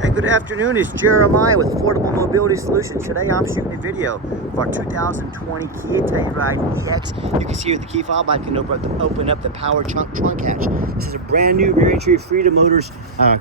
Hey, good afternoon. It's Jeremiah with Affordable Mobility Solutions. Today I'm shooting a video of our 2020 Kia Telluride EX. You can see with the key fob I can open up the power trunk hatch. This is a brand new rear entry Freedom Motors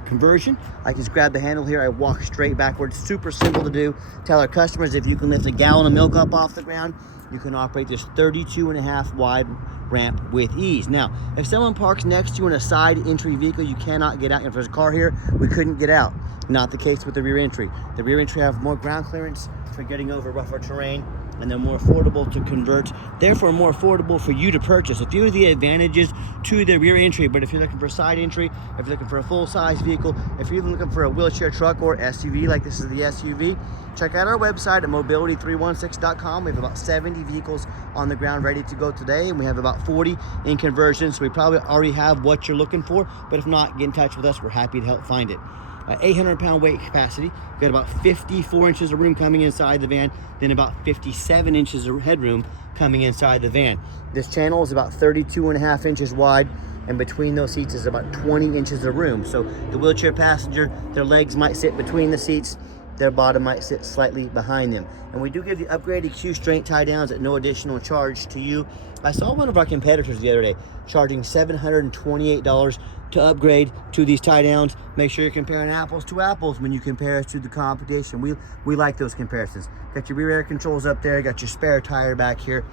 conversion. I just grab the handle here, I walk straight backwards. Super simple to do. Tell our customers if you can lift a gallon of milk up off the ground, you can operate this 32.5 wide ramp with ease. Now, if someone parks next to you in a side entry vehicle, you cannot get out. If there's a car here, we couldn't get out. Not the case with the rear entry. The rear entry have more ground clearance for getting over rougher terrain, and they're more affordable to convert, therefore more affordable for you to purchase. A few of the advantages to the rear entry, but if you're looking for a side entry, if you're looking for a full-size vehicle, if you're even looking for a wheelchair truck or SUV, like this is the SUV, check out our website at mobility316.com. We have about 70 vehicles on the ground ready to go today, and we have about 40 in conversion, so we probably already have what you're looking for, but if not, get in touch with us. We're happy to help find it. 800-pound weight capacity. We've got about 54 inches of room coming inside the van, then about 57 inches of headroom coming inside the van. This channel is about 32.5 inches wide, and between those seats is about 20 inches of room. So the wheelchair passenger, their legs might sit between the seats, their bottom might sit slightly behind them. And we do give you upgraded Q strength tie downs at no additional charge to you. I saw one of our competitors the other day charging $728 to upgrade to these tie downs. Make sure you're comparing apples to apples when you compare us to the competition. We like those comparisons. Got your rear air controls up there, got your spare tire back here.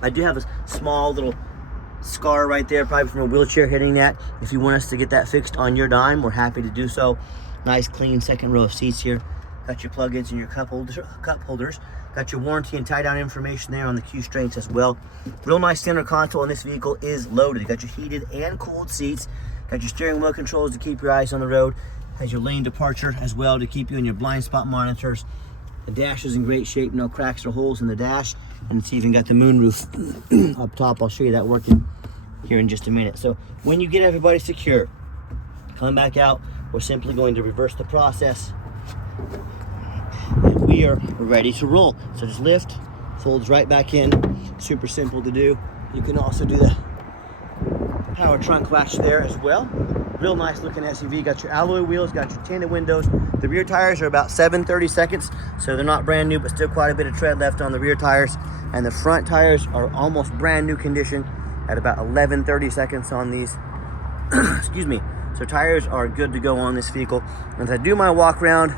I do have a small little scar right there, probably from a wheelchair hitting that. If you want us to get that fixed on your dime, we're happy to do so. Nice clean second row of seats here. Got your plug-ins and your cup holders. Got your warranty and tie-down information there on the Q strengths as well. Real nice center console in this vehicle is loaded. Got your heated and cooled seats. Got your steering wheel controls to keep your eyes on the road. Has your lane departure as well to keep you in your blind spot monitors. The dash is in great shape, no cracks or holes in the dash. And it's even got the moonroof up top. I'll show you that working here in just a minute. So when you get everybody secure, come back out. We're simply going to reverse the process. And we are ready to roll. So just lift, folds right back in. Super simple to do. You can also do the power trunk latch there as well. Real nice looking SUV. Got your alloy wheels, got your tinted windows. The rear tires are about 7/32, so they're not brand new, but still quite a bit of tread left on the rear tires. And the front tires are almost brand new condition at about 11/32 on these. Excuse me. So tires are good to go on this vehicle. And as I do my walk around,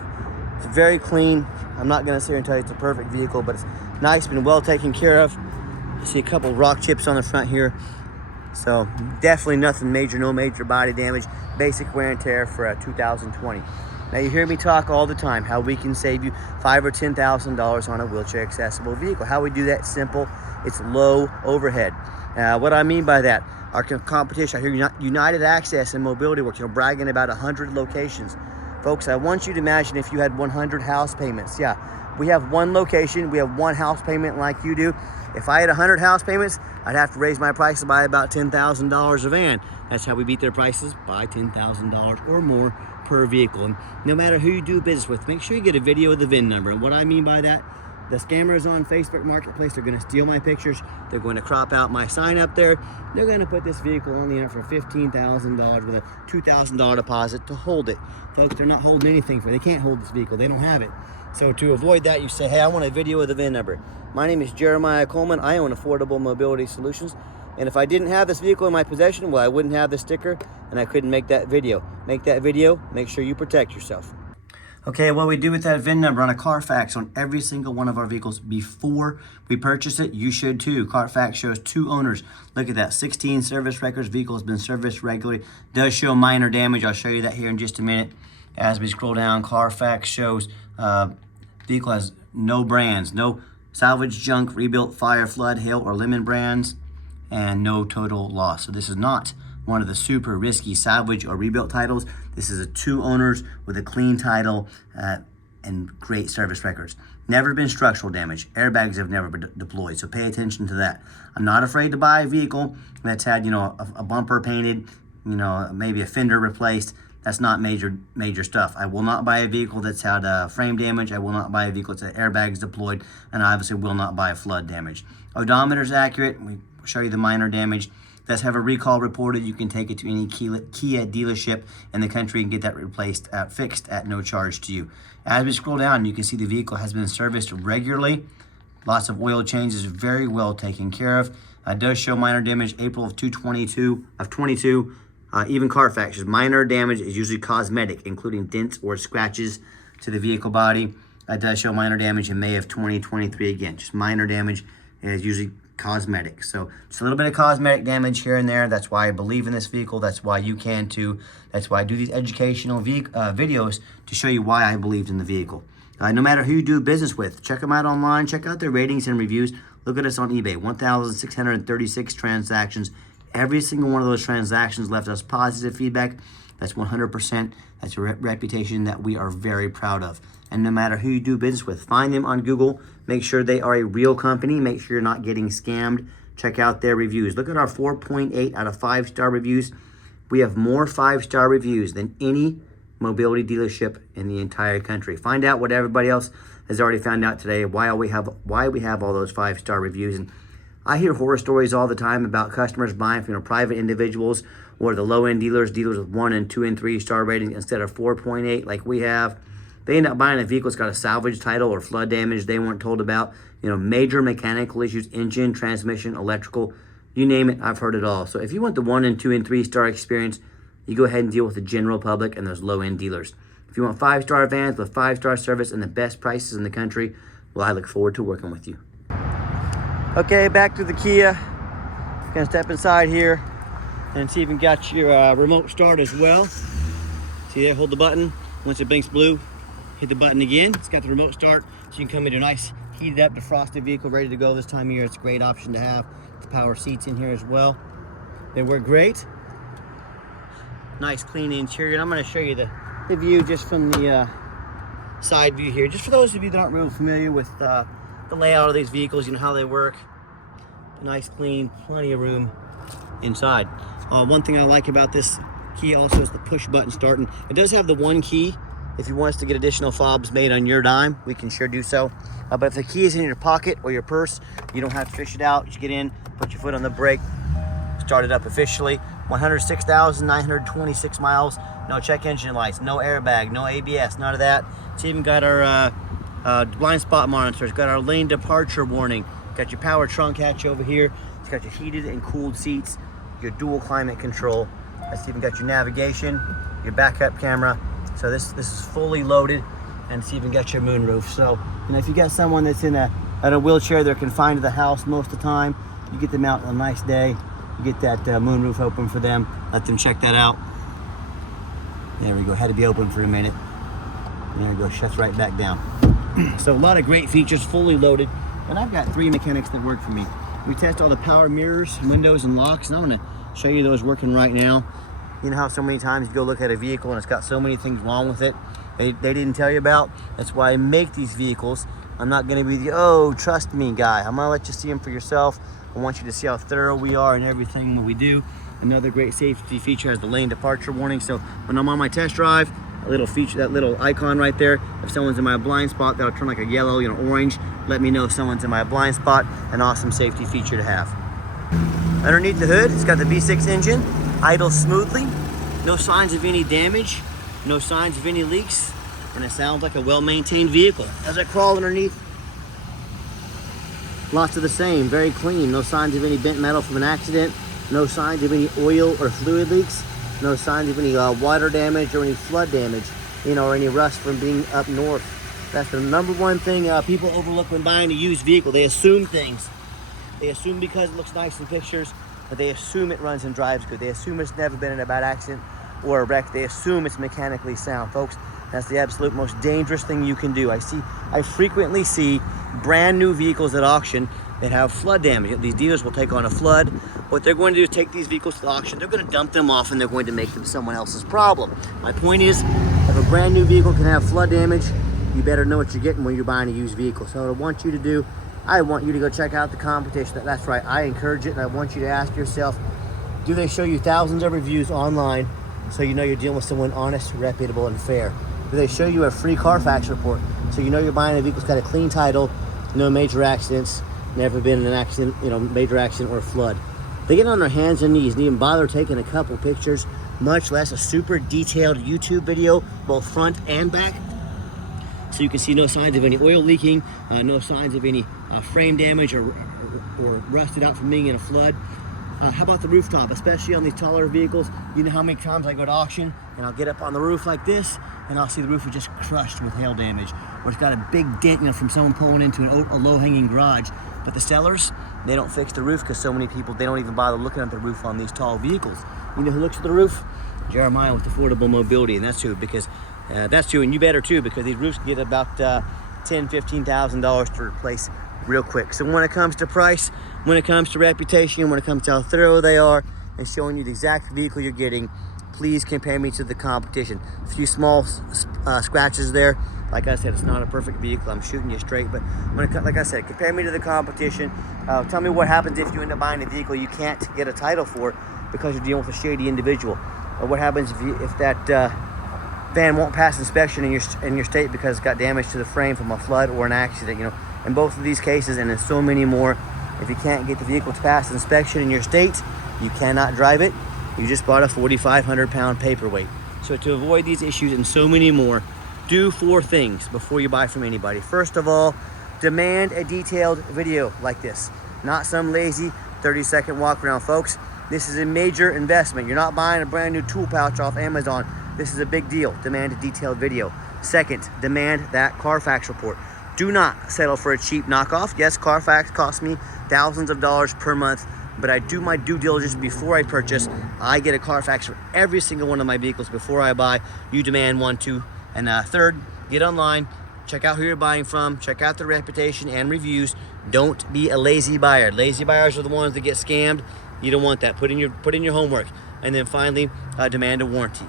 it's very clean. I'm not gonna sit here and tell you it's a perfect vehicle, but it's nice, been well taken care of. You see a couple rock chips on the front here. So definitely nothing major, no major body damage, basic wear and tear for a 2020. Now you hear me talk all the time how we can save you $5,000 or $10,000 on a wheelchair accessible vehicle. How we do that, simple, it's low overhead. What I mean by that, our competition, I hear United Access and Mobility Works, bragging about 100 locations. Folks, I want you to imagine if you had 100 house payments. Yeah, we have one location, we have one house payment like you do. If I had 100 house payments, I'd have to raise my price by about $10,000 a van. That's how we beat their prices, by $10,000 or more per vehicle. And no matter who you do business with, make sure you get a video of the VIN number. And what I mean by that, the scammers on Facebook Marketplace, they're going to steal my pictures. They're going to crop out my sign up there. They're going to put this vehicle on the air for $15,000 with a $2,000 deposit to hold it. Folks, they're not holding anything for it. They can't hold this vehicle. They don't have it. So to avoid that, you say, hey, I want a video of the VIN number. My name is Jeremiah Coleman. I own Affordable Mobility Solutions. And if I didn't have this vehicle in my possession, well, I wouldn't have the sticker and I couldn't make that video. Make that video, make sure you protect yourself. Okay, what we do with that VIN number on a Carfax on every single one of our vehicles before we purchase it, you should too. Carfax shows 2 owners. Look at that, 16 service records. Vehicle has been serviced regularly. Does show minor damage. I'll show you that here in just a minute. As we scroll down, Carfax shows vehicle has no brands, no salvage, junk, rebuilt, fire, flood, hail, or lemon brands, and no total loss. So this is not one of the super risky salvage or rebuilt titles. This is a 2 owners with a clean title and great service records. Never been structural damage. Airbags have never been deployed, so pay attention to that. I'm not afraid to buy a vehicle that's had, a bumper painted, maybe a fender replaced. That's not major stuff. I will not buy a vehicle that's had frame damage. I will not buy a vehicle that's had airbags deployed, and I obviously will not buy a flood damage. Odometer's accurate. We show you the minor damage. does have a recall reported. You can take it to any Kia dealership in the country and get that replaced, fixed at no charge to you. As we scroll down, you can see the vehicle has been serviced regularly. Lots of oil changes, very well taken care of. Does show minor damage, April of 22. Even Carfax, minor damage is usually cosmetic, including dents or scratches to the vehicle body. Does show minor damage in May of 2023 again. Just minor damage is usually cosmetic. So just a little bit of cosmetic damage here and there. That's why I believe in this vehicle. That's why you can too. That's why I do these educational videos to show you why I believed in the vehicle. No matter who you do business with, check them out online. Check out their ratings and reviews. Look at us on eBay. 1,636 transactions. Every single one of those transactions left us positive feedback. That's 100%. That's a reputation that we are very proud of. And no matter who you do business with, find them on Google. Make sure they are a real company. Make sure you're not getting scammed. Check out their reviews. Look at our 4.8 out of 5-star reviews. We have more 5-star reviews than any mobility dealership in the entire country. Find out what everybody else has already found out today, why we have all those 5-star reviews. And I hear horror stories all the time about customers buying from private individuals or the low-end dealers with 1 and 2 and 3-star ratings instead of 4.8 like we have. They end up buying a vehicle that's got a salvage title or flood damage they weren't told about. Major mechanical issues, engine, transmission, electrical, you name it, I've heard it all. So if you want the 1 and 2 and 3-star experience, you go ahead and deal with the general public and those low-end dealers. If you want 5-star vans with 5-star service and the best prices in the country, well, I look forward to working with you. Okay, back to the Kia. Gonna step inside here and see if you got your remote start as well. See there, hold the button. Once it blinks blue, hit the button again. It's got the remote start, so you can come into a nice heated up, defrosted vehicle ready to go this time of year. It's a great option to have. The power seats in here as well. They work great. Nice clean interior. And I'm going to show you the view just from the side view here. Just for those of you that aren't real familiar with the layout of these vehicles, you know how they work. Nice, clean, plenty of room inside. One thing I like about this Kia also is the push button start. And it does have the one key. If you want us to get additional fobs made on your dime, we can sure do so. But if the key is in your pocket or your purse, you don't have to fish it out. Just get in, put your foot on the brake, start it up officially. 106,926 miles, no check engine lights, no airbag, no ABS, none of that. It's even got our blind spot monitors, got our lane departure warning, got your power trunk hatch over here. It's got your heated and cooled seats, your dual climate control. It's even got your navigation, your backup camera. So this is fully loaded, and it's even got your moonroof. So, if you got someone that's in a wheelchair, they're confined to the house most of the time, you get them out on a nice day. You get that moonroof open for them. Let them check that out. There we go. Had to be open for a minute. There we go. Shuts right back down. So a lot of great features, fully loaded. And I've got 3 mechanics that work for me. We test all the power mirrors, windows, and locks, and I'm going to show you those working right now. You know how so many times you go look at a vehicle and it's got so many things wrong with it they didn't tell you about? That's why I make these vehicles. I'm not going to be the, oh, trust me guy. I'm going to let you see them for yourself. I want you to see how thorough we are in everything that we do. Another great safety feature has the lane departure warning. So when I'm on my test drive, a little feature, that little icon right there, if someone's in my blind spot, that'll turn like a yellow, orange. Let me know someone's in my blind spot. An awesome safety feature to have. Underneath the hood, it's got the V6 engine, idles smoothly, no signs of any damage, no signs of any leaks, and it sounds like a well-maintained vehicle. As I crawl underneath, lots of the same, very clean, no signs of any bent metal from an accident, no signs of any oil or fluid leaks, no signs of any water damage or any flood damage, or any rust from being up north. That's the number one thing people overlook when buying a used vehicle. They assume things. They assume because it looks nice in pictures, but they assume it runs and drives good. They assume it's never been in a bad accident or a wreck. They assume it's mechanically sound. Folks, that's the absolute most dangerous thing you can do. I frequently see brand new vehicles at auction that have flood damage. These dealers will take on a flood. What they're going to do is take these vehicles to the auction. They're going to dump them off and they're going to make them someone else's problem. My point is, if a brand new vehicle can have flood damage, you better know what you're getting when you're buying a used vehicle. So what I want you to do, I want you to go check out the competition. That's right, I encourage it, and I want you to ask yourself, do they show you thousands of reviews online so you know you're dealing with someone honest, reputable, and fair? Do they show you a free Carfax report so you know you're buying a vehicle that's got a clean title, no major accidents, never been in an accident, major accident or a flood? They get on their hands and knees and even bother taking a couple pictures, much less a super detailed YouTube video, both front and back. So you can see no signs of any oil leaking, no signs of any frame damage or rusted out from being in a flood. How about the rooftop, especially on these taller vehicles? You know how many times I go to auction and I'll get up on the roof like this and I'll see the roof is just crushed with hail damage, or it's got a big dent, you know, from someone pulling into a low-hanging garage. But the sellers, they don't fix the roof because so many people, they don't even bother looking at the roof on these tall vehicles. You know who looks at the roof? Jeremiah with Affordable Mobility, and that's who, because and you better too, because these roofs get about $10,000, $15,000 to replace real quick. So when it comes to price, when it comes to reputation, when it comes to how thorough they are and showing you the exact vehicle you're getting, please compare me to the competition. A few small scratches there. Like I said, it's not a perfect vehicle. I'm shooting you straight, but like I said, compare me to the competition. Tell me what happens if you end up buying a vehicle you can't get a title for because you're dealing with a shady individual. Or what happens if that van won't pass inspection in your state because it's got damage to the frame from a flood or an accident. You know, in both of these cases, and in so many more, if you can't get the vehicle to pass inspection in your state, you cannot drive it. You just bought a 4,500 pound paperweight. So to avoid these issues and so many more, do 4 things before you buy from anybody. First of all, demand a detailed video like this, not some lazy 30-second walk around, folks. This is a major investment. You're not buying a brand new tool pouch off Amazon. This is a big deal. Demand a detailed video. Second, demand that Carfax report. Do not settle for a cheap knockoff. Yes, Carfax costs me thousands of dollars per month, but I do my due diligence before I purchase. I get a Carfax for every single one of my vehicles before I buy. You demand one too. And third, get online, check out who you're buying from, check out their reputation and reviews. Don't be a lazy buyer. Lazy buyers are the ones that get scammed. You don't want that. Put in your homework. And then finally, demand a warranty.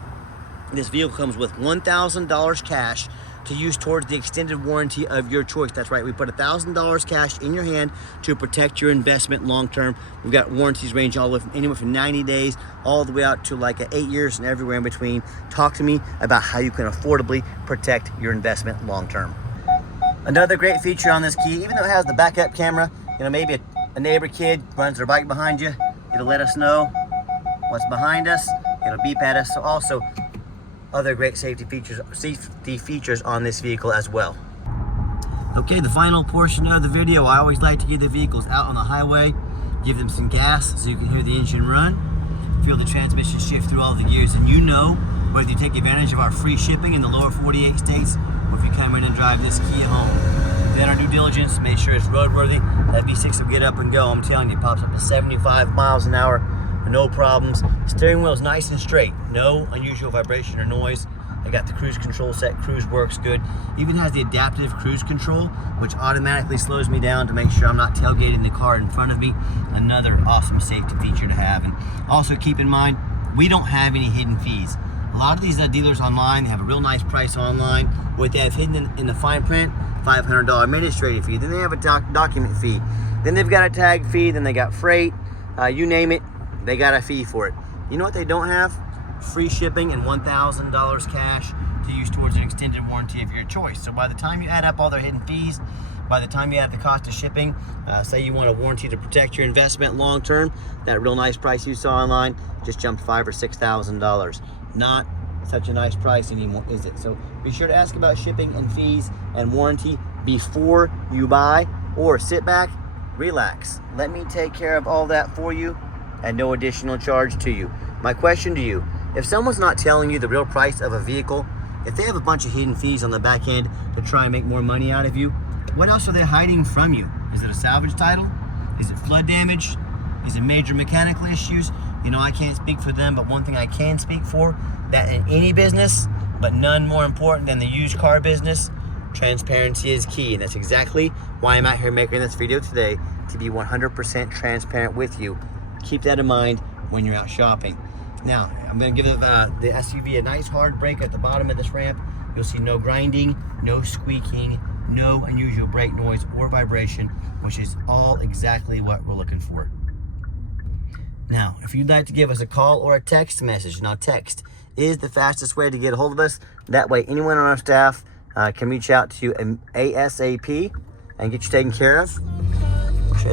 This vehicle comes with $1,000 cash to use towards the extended warranty of your choice. That's right, we put $1,000 cash in your hand to protect your investment long term. We've got warranties range all the way from anywhere from 90 days all the way out to like 8 years and everywhere in between. Talk to me about how you can affordably protect your investment long term. Another great feature on this key, even though it has the backup camera, you know, maybe a neighbor kid runs their bike behind you, it'll let us know what's behind us, it'll beep at us. So also other great safety features on this vehicle as well. Okay, the final portion of the video, I always like to get the vehicles out on the highway, give them some gas so you can hear the engine run, feel the transmission shift through all the gears, and you know whether you take advantage of our free shipping in the lower 48 states or if you come in and drive this Kia home. Then our due diligence, make sure it's roadworthy. That V6 will get up and go. I'm telling you, it pops up to 75 miles an hour. No problems. Steering wheel is nice and straight. No unusual vibration or noise. I got the cruise control set. Cruise works good. Even has the adaptive cruise control, which automatically slows me down to make sure I'm not tailgating the car in front of me. Another awesome safety feature to have. And also keep in mind, we don't have any hidden fees. A lot of these dealers online, they have a real nice price online. What they have hidden in the fine print, $500 administrative fee. Then they have a document fee. Then they've got a tag fee. Then they got freight. You name it. They got a fee for it. You know what they don't have? Free shipping and $1,000 cash to use towards an extended warranty of your choice. So by the time you add up all their hidden fees, by the time you add the cost of shipping, say you want a warranty to protect your investment long term, that real nice price you saw online just jumped $5,000 or $6,000. Not such a nice price anymore, is it? So be sure to ask about shipping and fees and warranty before you buy, or sit back, relax. Let me take care of all that for you and no additional charge to you. My question to you, if someone's not telling you the real price of a vehicle, if they have a bunch of hidden fees on the back end to try and make more money out of you, what else are they hiding from you? Is it a salvage title? Is it flood damage? Is it major mechanical issues? You know, I can't speak for them, but one thing I can speak for, that in any business, but none more important than the used car business, transparency is key. And that's exactly why I'm out here making this video today, to be 100% transparent with you. Keep that in mind when you're out shopping. Now, I'm going to give the SUV a nice hard brake at the bottom of this ramp. You'll see no grinding, no squeaking, no unusual brake noise or vibration, which is all exactly what we're looking for. Now, if you'd like to give us a call or a text message, now text is the fastest way to get a hold of us. That way, anyone on our staff can reach out to you ASAP and get you taken care of.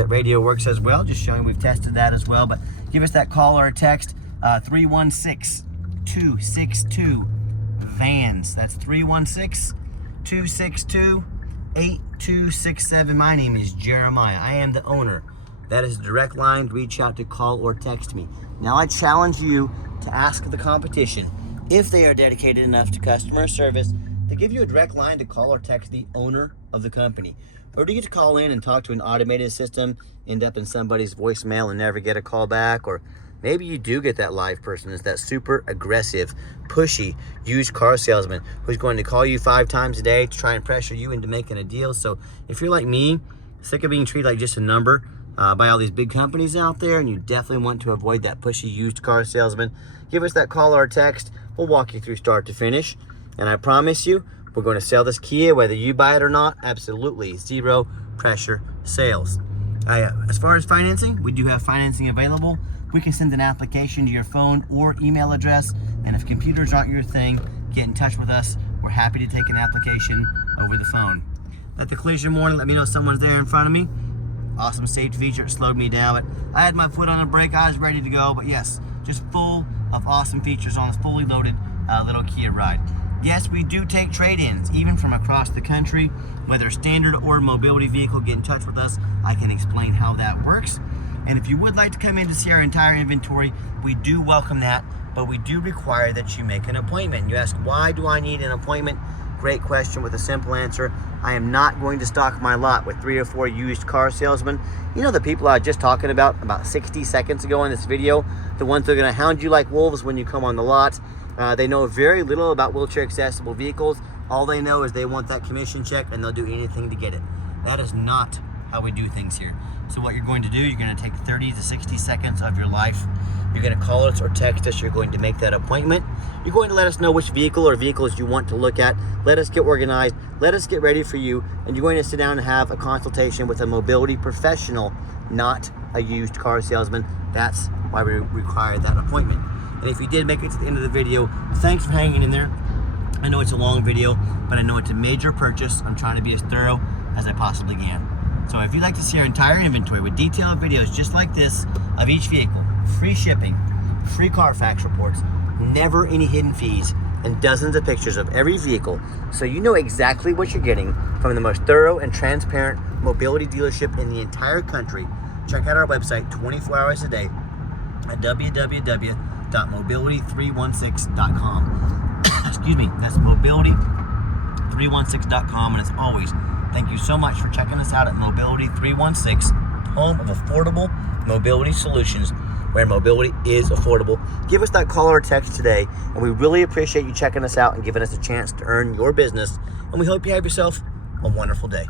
Radio works as well, just showing we've tested that as well. But Give us that call or a text, 316-262-VANS. That's 316-262-8267. My name is Jeremiah. I am the owner. That is a direct line. Reach out to call or text me. Now I challenge you to ask the competition, if they are dedicated enough to customer service, to give you a direct line to call or text the owner of the company. Or do you get to call in and talk to an automated system, end up in somebody's voicemail and never get a call back? Or maybe you do get that live person. It's that super aggressive, pushy used car salesman who's going to call you 5 times a day to try and pressure you into making a deal. So if you're like me, sick of being treated like just a number by all these big companies out there, and you definitely want to avoid that pushy used car salesman, give us that call or text. We'll walk you through start to finish. And I promise you, we're going to sell this Kia, whether you buy it or not. Absolutely, zero pressure sales. As far as financing, we do have financing available. We can send an application to your phone or email address. And if computers aren't your thing, get in touch with us. We're happy to take an application over the phone. At the collision warning, let me know someone's there in front of me. Awesome safety feature, it slowed me down, but I had my foot on the brake, I was ready to go. But yes, just full of awesome features on this fully loaded little Kia ride. Yes, we do take trade-ins, even from across the country, whether standard or mobility vehicle. Get in touch with us. I can explain how that works. And if you would like to come in to see our entire inventory, we do welcome that, but we do require that you make an appointment. You ask, why do I need an appointment? Great question with a simple answer. I am not going to stock my lot with 3 or 4 used car salesmen. You know, the people I was just talking about 60 seconds ago in this video, the ones that are gonna hound you like wolves when you come on the lot. They know very little about wheelchair accessible vehicles. All they know is they want that commission check, and they'll do anything to get it. That is not how we do things here. So what you're going to do, you're going to take 30 to 60 seconds of your life. You're going to call us or text us. You're going to make that appointment. You're going to let us know which vehicle or vehicles you want to look at. Let us get organized. Let us get ready for you. And you're going to sit down and have a consultation with a mobility professional, not a used car salesman. That's why we require that appointment. And if you did make it to the end of the video, thanks for hanging in there. I know it's a long video, but I know it's a major purchase. I'm trying to be as thorough as I possibly can. So if you'd like to see our entire inventory with detailed videos just like this of each vehicle, free shipping, free Carfax reports, never any hidden fees, and dozens of pictures of every vehicle, so you know exactly what you're getting from the most thorough and transparent mobility dealership in the entire country, check out our website 24 hours a day at www.mobility316.com. Excuse me, that's mobility316.com. And as always, thank you so much for checking us out at Mobility 316, home of affordable mobility solutions, where mobility is affordable. Give us that call or text today, and we really appreciate you checking us out and giving us a chance to earn your business. And we hope you have yourself a wonderful day.